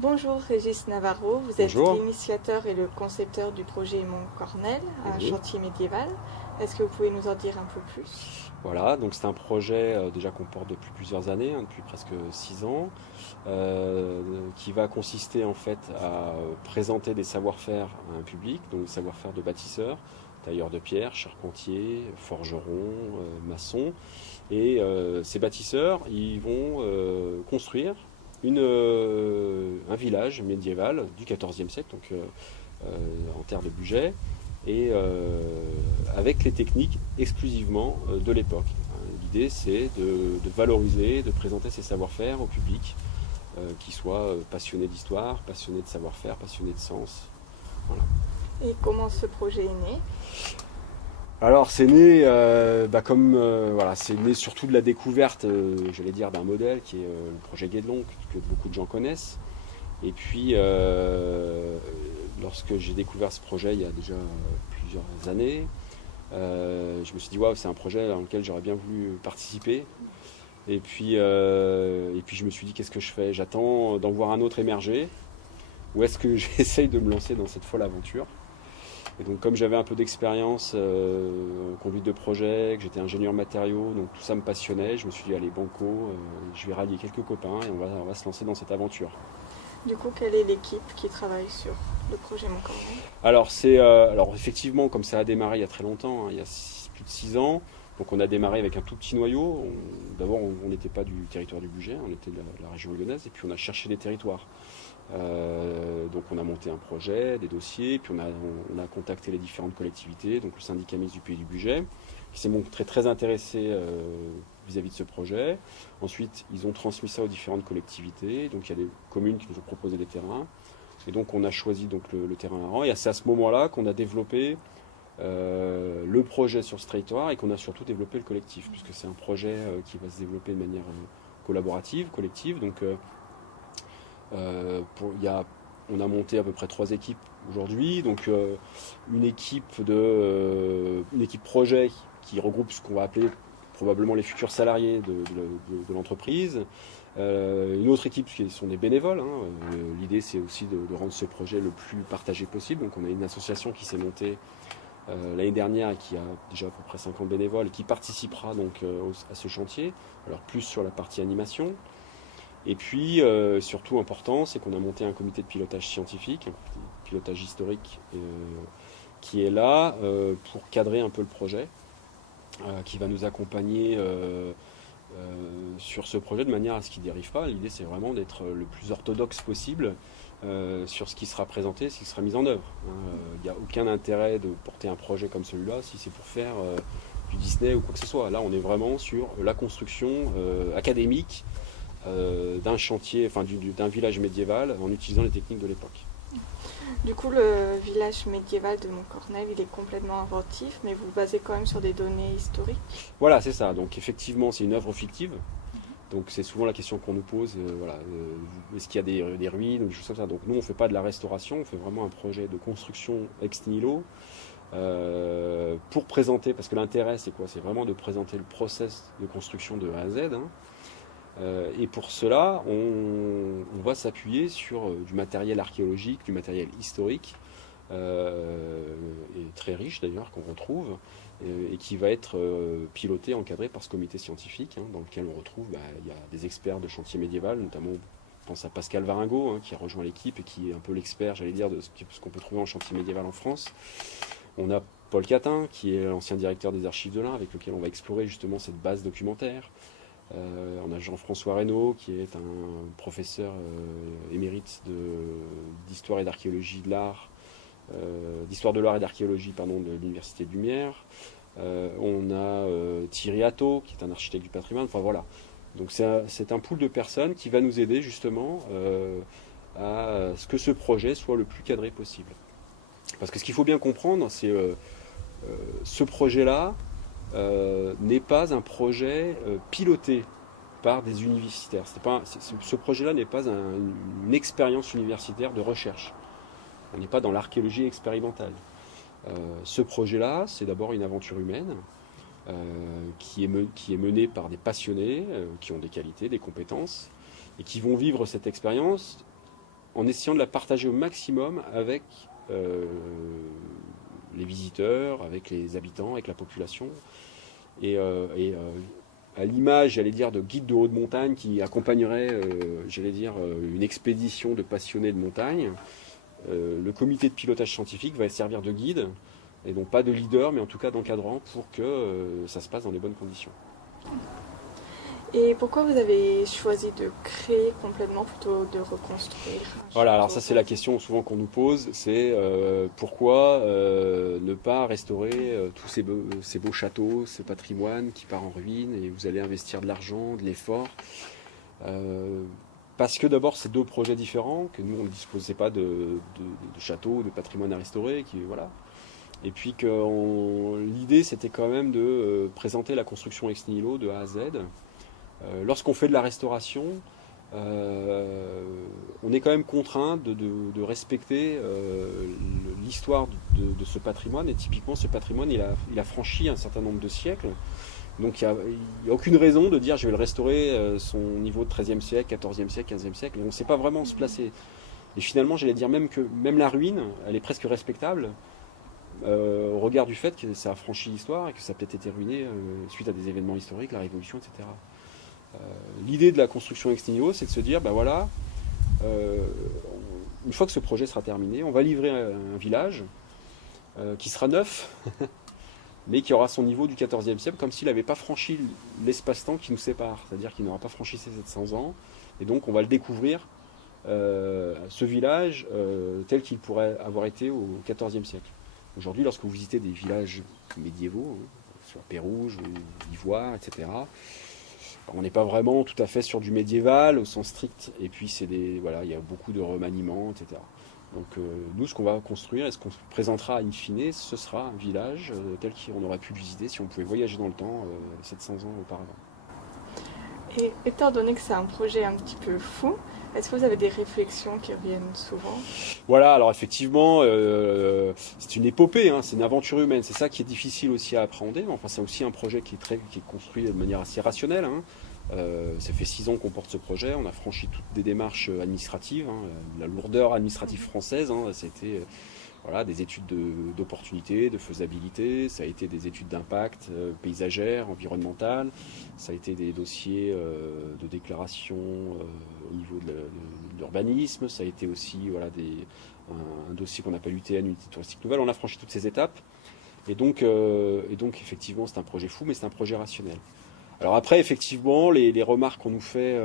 Bonjour Régis Navarro, vous êtes Bonjour. l'initiateur et le concepteur du projet Mont Cornell, un Oui. chantier médiéval. Est-ce que vous pouvez nous en dire un peu plus? Voilà, donc c'est un projet déjà qu'on porte depuis plusieurs années, depuis presque 6 ans, qui va consister en fait à présenter des savoir-faire à un public, donc des savoir-faire de bâtisseurs, tailleurs de pierre, charpentiers, forgerons, maçons. Et ces bâtisseurs, ils vont construire un village médiéval du XIVe siècle, donc en terre de budget, et avec les techniques exclusivement de l'époque. L'idée, c'est de valoriser, de présenter ces savoir-faire au public, qui soit passionné d'histoire, passionné de savoir-faire, passionné de sens. Voilà. Et comment ce projet est né? Alors c'est né, voilà, c'est né surtout de la découverte, j'allais dire, d'un modèle qui est le projet Guédelon, que beaucoup de gens connaissent. Et puis, lorsque j'ai découvert ce projet il y a déjà plusieurs années, je me suis dit, waouh, c'est un projet dans lequel j'aurais bien voulu participer. Et puis je me suis dit, qu'est-ce que je fais? J'attends d'en voir un autre émerger, ou est-ce que j'essaye de me lancer dans cette folle aventure? Et donc, comme j'avais un peu d'expérience en conduite de projet, que j'étais ingénieur matériaux, donc tout ça me passionnait, je me suis dit, allez, banco, je vais rallier quelques copains et on va se lancer dans cette aventure. Du coup, quelle est l'équipe qui travaille sur le projet Mont Cornell? Alors effectivement, comme ça a démarré il y a très longtemps, hein, il y a plus de 6 ans, donc on a démarré avec un tout petit noyau. D'abord, on n'était pas du territoire du budget, on était de la région lyonnaise, et puis on a cherché des territoires. Donc on a monté un projet, des dossiers, puis on a contacté les différentes collectivités, donc le syndicat mixte du Pays du Budget, qui s'est montré très intéressé vis-à-vis de ce projet. Ensuite, ils ont transmis ça aux différentes collectivités, donc il y a des communes qui nous ont proposé des terrains, et donc on a choisi donc le terrain à Rang, et c'est à ce moment-là qu'on a développé le projet sur ce territoire, et qu'on a surtout développé le collectif, puisque c'est un projet qui va se développer de manière collaborative, collective, donc on a monté à peu près 3 équipes aujourd'hui. Donc une équipe projet qui regroupe ce qu'on va appeler probablement les futurs salariés de l'entreprise. Une autre équipe qui sont des bénévoles, hein. L'idée, c'est aussi de rendre ce projet le plus partagé possible. Donc on a une association qui s'est montée l'année dernière et qui a déjà à peu près 50 bénévoles et qui participera donc à ce chantier. Alors plus sur la partie animation. Et puis, surtout important, c'est qu'on a monté un comité de pilotage scientifique, un pilotage historique, qui est là pour cadrer un peu le projet, qui va nous accompagner sur ce projet de manière à ce qu'il ne dérive pas. L'idée, c'est vraiment d'être le plus orthodoxe possible sur ce qui sera présenté, ce qui sera mis en œuvre. Il n'y a aucun intérêt de porter un projet comme celui-là si c'est pour faire du Disney ou quoi que ce soit. Là, on est vraiment sur la construction académique d'un chantier, enfin d'un village médiéval en utilisant les techniques de l'époque. Du coup, le village médiéval de Mont Cornell, il est complètement inventif, mais vous vous basez quand même sur des données historiques. Voilà, c'est ça. Donc effectivement, c'est une œuvre fictive. Donc c'est souvent la question qu'on nous pose. Voilà, est-ce qu'il y a des ruines ou des choses comme ça? Donc nous, on ne fait pas de la restauration, on fait vraiment un projet de construction ex nihilo pour présenter, parce que l'intérêt, c'est quoi? C'est vraiment de présenter le process de construction de A à Z, hein. Et pour cela, on va s'appuyer sur du matériel archéologique, du matériel historique, et très riche d'ailleurs, qu'on retrouve, et qui va être piloté, encadré par ce comité scientifique, hein, dans lequel on retrouve, il y a des experts de chantier médiéval, notamment je pense à Pascal Varingo, hein, qui a rejoint l'équipe et qui est un peu l'expert, j'allais dire, de ce qu'on peut trouver en chantier médiéval en France. On a Paul Catin, qui est l'ancien directeur des archives de l'Ain, avec lequel on va explorer justement cette base documentaire. On a Jean-François Reynaud, qui est un professeur émérite d'histoire et d'archéologie de l'art, d'histoire de l'art et d'archéologie, pardon, de l'Université de Lumière. On a Thierry Atto, qui est un architecte du patrimoine. Enfin voilà. Donc c'est un pool de personnes qui va nous aider justement à ce que ce projet soit le plus cadré possible. Parce que ce qu'il faut bien comprendre, c'est ce projet-là, n'est pas un projet piloté par des universitaires. Ce projet-là n'est pas une expérience universitaire de recherche. On n'est pas dans l'archéologie expérimentale. Ce projet-là, c'est d'abord une aventure humaine qui est menée par des passionnés qui ont des qualités, des compétences, et qui vont vivre cette expérience en essayant de la partager au maximum avec les visiteurs, avec les habitants, avec la population. À l'image, j'allais dire, de guides de haute montagne qui accompagneraient, une expédition de passionnés de montagne, le comité de pilotage scientifique va servir de guide, et donc pas de leader, mais en tout cas d'encadrant pour que ça se passe dans les bonnes conditions. Et pourquoi vous avez choisi de créer complètement plutôt de reconstruire? Voilà, alors ça c'est la question souvent qu'on nous pose, c'est pourquoi ne pas restaurer tous ces beaux châteaux, ce patrimoine qui part en ruine, et vous allez investir de l'argent, de l'effort. Parce que d'abord c'est deux projets différents, que nous on ne disposait pas de châteaux, de patrimoine à restaurer, voilà. Et puis que l'idée c'était quand même de présenter la construction ex nihilo de A à Z. Lorsqu'on fait de la restauration, on est quand même contraint de respecter l'histoire de ce patrimoine. Et typiquement, ce patrimoine, il a franchi un certain nombre de siècles. Donc il n'y a aucune raison de dire je vais le restaurer son niveau de 13e siècle, 14e siècle, 15e siècle. Et on ne sait pas vraiment se placer. Et finalement, j'allais dire même la ruine, elle est presque respectable. Au regard du fait que ça a franchi l'histoire et que ça a peut-être été ruiné suite à des événements historiques, la Révolution, etc. L'idée de la construction ex nihilo, c'est de se dire, une fois que ce projet sera terminé, on va livrer un village qui sera neuf, mais qui aura son niveau du XIVe siècle, comme s'il n'avait pas franchi l'espace-temps qui nous sépare, c'est-à-dire qu'il n'aura pas franchi ces 700 ans, et donc on va le découvrir, ce village, tel qu'il pourrait avoir été au XIVe siècle. Aujourd'hui, lorsque vous visitez des villages médiévaux, soit Pérouge ou Ivoire, etc., on n'est pas vraiment tout à fait sur du médiéval au sens strict, et puis il y a beaucoup de remaniements, etc. Donc nous, ce qu'on va construire et ce qu'on présentera in fine, ce sera un village tel qu'on aurait pu le visiter si on pouvait voyager dans le temps 700 ans auparavant. Et étant donné que c'est un projet un petit peu fou, est-ce que vous avez des réflexions qui reviennent souvent? Voilà, alors effectivement, c'est une épopée, c'est une aventure humaine. C'est ça qui est difficile aussi à appréhender. Enfin, c'est aussi un projet qui est construit de manière assez rationnelle. Ça fait 6 ans qu'on porte ce projet. On a franchi toutes des démarches administratives. La lourdeur administrative française, c'était des études d'opportunité, de faisabilité, ça a été des études d'impact paysagère, environnementale, ça a été des dossiers de déclaration au niveau de l'urbanisme, ça a été aussi un dossier qu'on appelle UTN, Unité touristique nouvelle. On a franchi toutes ces étapes, et donc effectivement c'est un projet fou, mais c'est un projet rationnel. Alors après, effectivement, les remarques qu'on nous fait,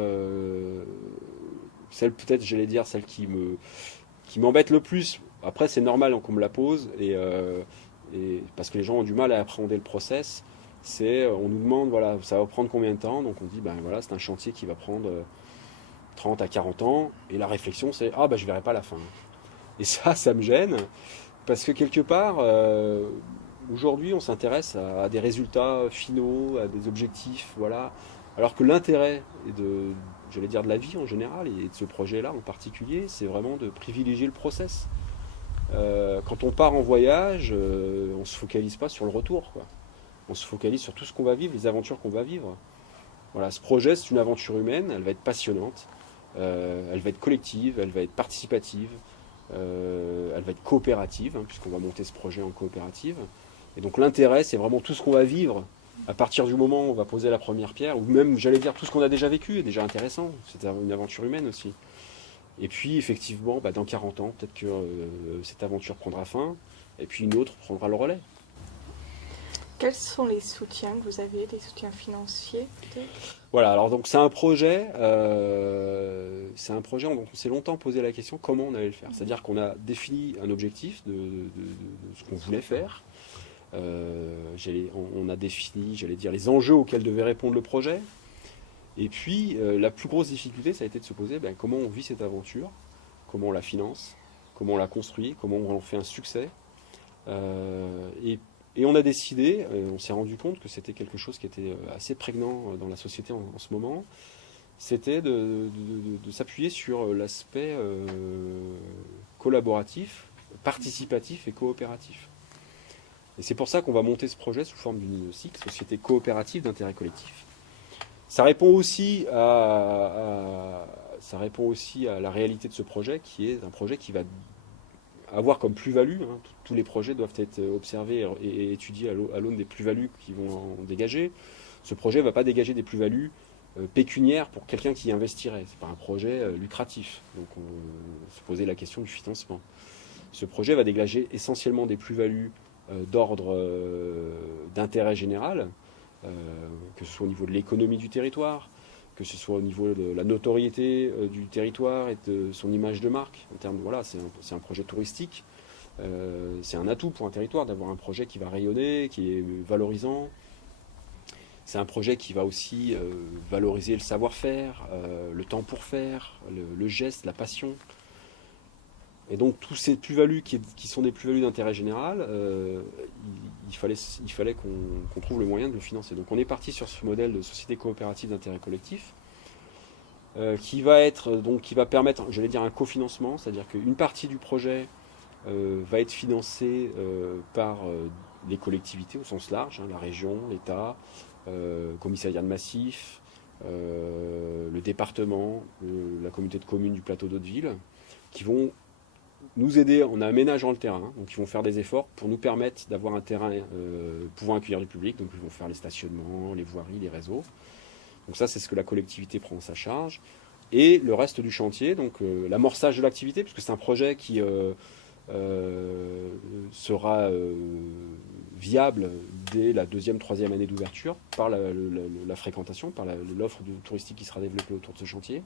celle qui m'embête le plus. Après, c'est normal qu'on me la pose, et parce que les gens ont du mal à appréhender le process. On nous demande, ça va prendre combien de temps? Donc on dit, c'est un chantier qui va prendre 30 à 40 ans, et la réflexion c'est, je verrai pas la fin. Et ça me gêne, parce que quelque part, aujourd'hui on s'intéresse à des résultats finaux, à des objectifs, alors que l'intérêt de la vie en général, et de ce projet-là en particulier, c'est vraiment de privilégier le process. Quand on part en voyage, on ne se focalise pas sur le retour, quoi. On se focalise sur tout ce qu'on va vivre, les aventures qu'on va vivre. Voilà, ce projet, c'est une aventure humaine, elle va être passionnante, elle va être collective, elle va être participative, elle va être coopérative, puisqu'on va monter ce projet en coopérative. Et donc l'intérêt, c'est vraiment tout ce qu'on va vivre à partir du moment où on va poser la première pierre, ou même, j'allais dire, tout ce qu'on a déjà vécu est déjà intéressant. C'est une aventure humaine aussi. Et puis effectivement, dans 40 ans, peut-être que cette aventure prendra fin, et puis une autre prendra le relais. Quels sont les soutiens que vous avez, les soutiens financiers peut-être? Voilà, alors donc c'est un projet, donc on s'est longtemps posé la question comment on allait le faire. C'est-à-dire qu'on a défini un objectif de ce qu'on voulait faire. On a défini, les enjeux auxquels devait répondre le projet. Et puis, la plus grosse difficulté, ça a été de se poser comment on vit cette aventure, comment on la finance, comment on la construit, comment on en fait un succès. Et on a décidé, on s'est rendu compte que c'était quelque chose qui était assez prégnant dans la société en ce moment, c'était de s'appuyer sur l'aspect collaboratif, participatif et coopératif. Et c'est pour ça qu'on va monter ce projet sous forme d'une SIC, Société coopérative d'intérêt collectif. Ça répond aussi ça répond aussi à la réalité de ce projet, qui est un projet qui va avoir comme plus-value, hein, tous les projets doivent être observés et étudiés à l'aune des plus-values qu'ils vont en dégager. Ce projet ne va pas dégager des plus-values pécuniaires pour quelqu'un qui investirait. Ce n'est pas un projet lucratif. Donc on se posait la question du financement. Ce projet va dégager essentiellement des plus-values d'ordre d'intérêt général, que ce soit au niveau de l'économie du territoire, que ce soit au niveau de la notoriété du territoire et de son image de marque. En termes de, voilà, c'est un projet touristique. C'est un atout pour un territoire d'avoir un projet qui va rayonner, qui est valorisant. C'est un projet qui va aussi valoriser le savoir-faire, le temps pour faire, le geste, la passion. Et donc, tous ces plus-values qui sont des plus-values d'intérêt général, il fallait qu'on trouve le moyen de le financer. Donc, on est parti sur ce modèle de société coopérative d'intérêt collectif qui va permettre, j'allais dire, un cofinancement, c'est-à-dire qu'une partie du projet va être financée par les collectivités au sens large, hein, la région, l'État, commissariat de massif, le département, la communauté de communes du plateau d'Hauteville, qui vont nous aider en aménageant le terrain. Donc ils vont faire des efforts pour nous permettre d'avoir un terrain pouvant accueillir du public. Donc ils vont faire les stationnements, les voiries, les réseaux. Donc ça, c'est ce que la collectivité prend en sa charge. Et le reste du chantier, donc l'amorçage de l'activité, puisque c'est un projet qui sera viable dès la deuxième, troisième année d'ouverture par la fréquentation, par l'offre touristique qui sera développée autour de ce chantier.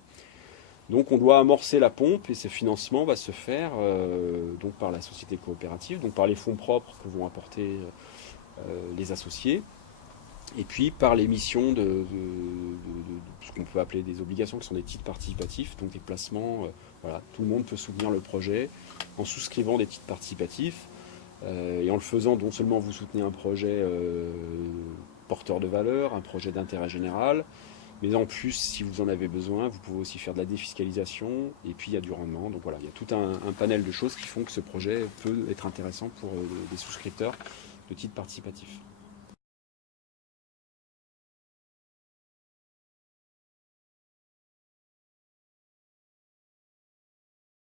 Donc on doit amorcer la pompe et ce financement va se faire donc par la société coopérative, donc par les fonds propres que vont apporter les associés, et puis par l'émission de ce qu'on peut appeler des obligations, qui sont des titres participatifs, donc des placements. Voilà, tout le monde peut soutenir le projet en souscrivant des titres participatifs, et en le faisant, non seulement vous soutenez un projet porteur de valeur, un projet d'intérêt général, mais en plus, si vous en avez besoin, vous pouvez aussi faire de la défiscalisation, et puis il y a du rendement. Donc voilà, il y a tout un panel de choses qui font que ce projet peut être intéressant pour des souscripteurs de titres participatifs.